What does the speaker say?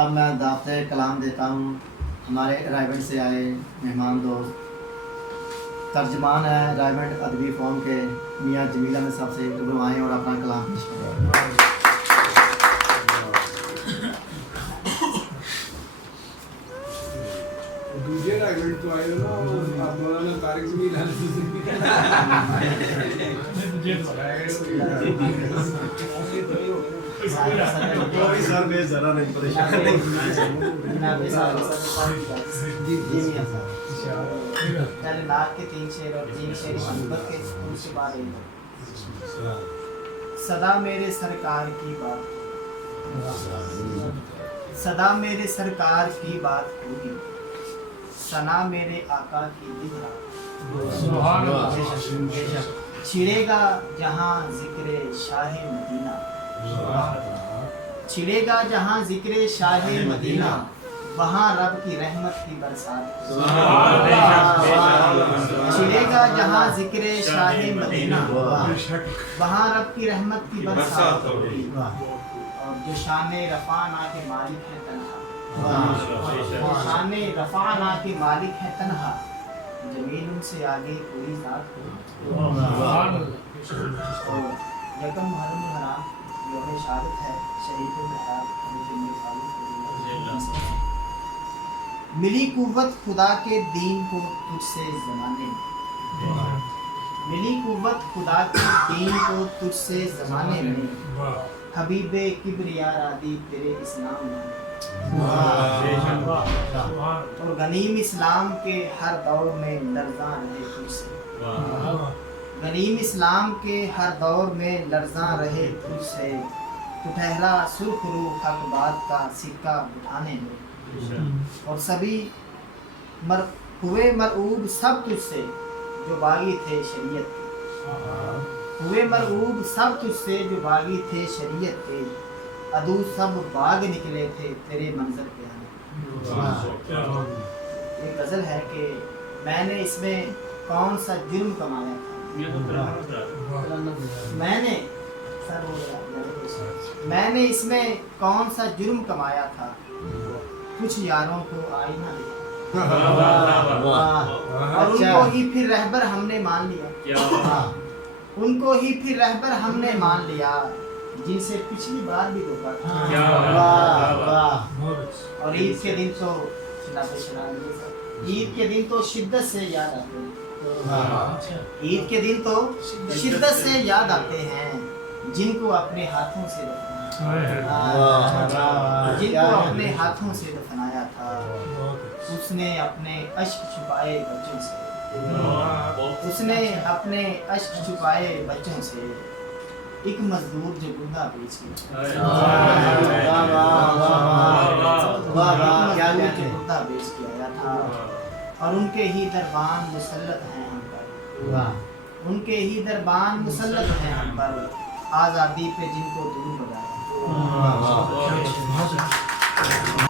اب میں دعوت کلام دیتا ہوں ہمارے رائیونڈ سے آئے مہمان دوست، ترجمان ہے رائیونڈ ادبی فورم کے میاں جمیل احمد صاحب سے روبرو آئیں اور اپنا کلام پیش کریں۔ دوسرے رائیونڈ تو آئے ہو نا، آپ مولانا طارق جمیل سر میں ذرا نہیں پریشان پہلے نعت کے 3 شعر اور 3 شعر محبت کے، ان کے بعد صدا میرے سرکار کی بات، صدا میرے سرکار کی بات ہوگی، ثنا میرے آقا کی دہرا، چھڑے گا جہاں ذکر شاہ مدینہ، چھڑے گا جہاں ذکر شاہ مدینہ، وہاں رب کی رحمت کی برسات، چھڑے گا جہاں ذکر شاہ مدینہ، وہاں رب کی رحمت کی برسات ہوگی، اور جو شان رفعنا کے مالک ہے تنہا، شان رفعنا کے مالک ہے تنہا، جمیل ان سے آگے کوئی ذات ہو۔ یکم محرم الحرام یوم شہادت ہے شہید المحراب حضرت امیر فاروق، ملی قوت خدا کے دین کو تجھ سے زمانے میں، ملی قوت خدا کے دین کو تجھ سے زمانے میں، حبیب کبریا رادی تیرے اسلام میں، اور غنیم اسلام کے ہر دور میں لرزاں رہے تجھ سے، غنیم اسلام کے ہر دور میں لرزاں رہے تجھ سے، تو ٹھہرا سرخ رو حق بات کا سکہ اٹھانے میں، اور سبھی ہوئے مرعوب سب تجھ سے جو باغی تھے شریعت کے، ہوئے مرعوب سب تجھ سے جو باغی تھے شریعت کے، عدو سب باغ نکلے تھے تیرے منظر پہ آنے۔ ایک غزل ہے کہ میں نے اس میں کون سا جرم کمایا تھا، میں نے اس میں کون سا جرم کمایا تھا، کچھ یاروں کو آئینہ دیا، اور ان کو ہی پھر رہبر ہم نے مان لیا، ان کو ہی پھر رہبر ہم نے مان لیا، جن سے پچھلی بار بھی دھوکا تھا، اور عید کے دن تو عید کے دن تو شدت سے یاد آتے ہیں، عید کے دن تو شدت سے یاد آتے ہیں، جن کو اپنے ہاتھوں سے جن کو اپنے ہاتھوں سے دفنایا تھا، اس نے اپنے اشک چھپائے بچوں سے، اس نے اپنے اشک چھپائے بچوں سے، ایک مزدور جو گندہ بیچ کے آیا تھا، اور ان کے ہی دربان مسلط ہیں ہم پر، ان کے ہی دربان مسلط ہیں ہم پر، آزادی پہ جن کو دور بگایا۔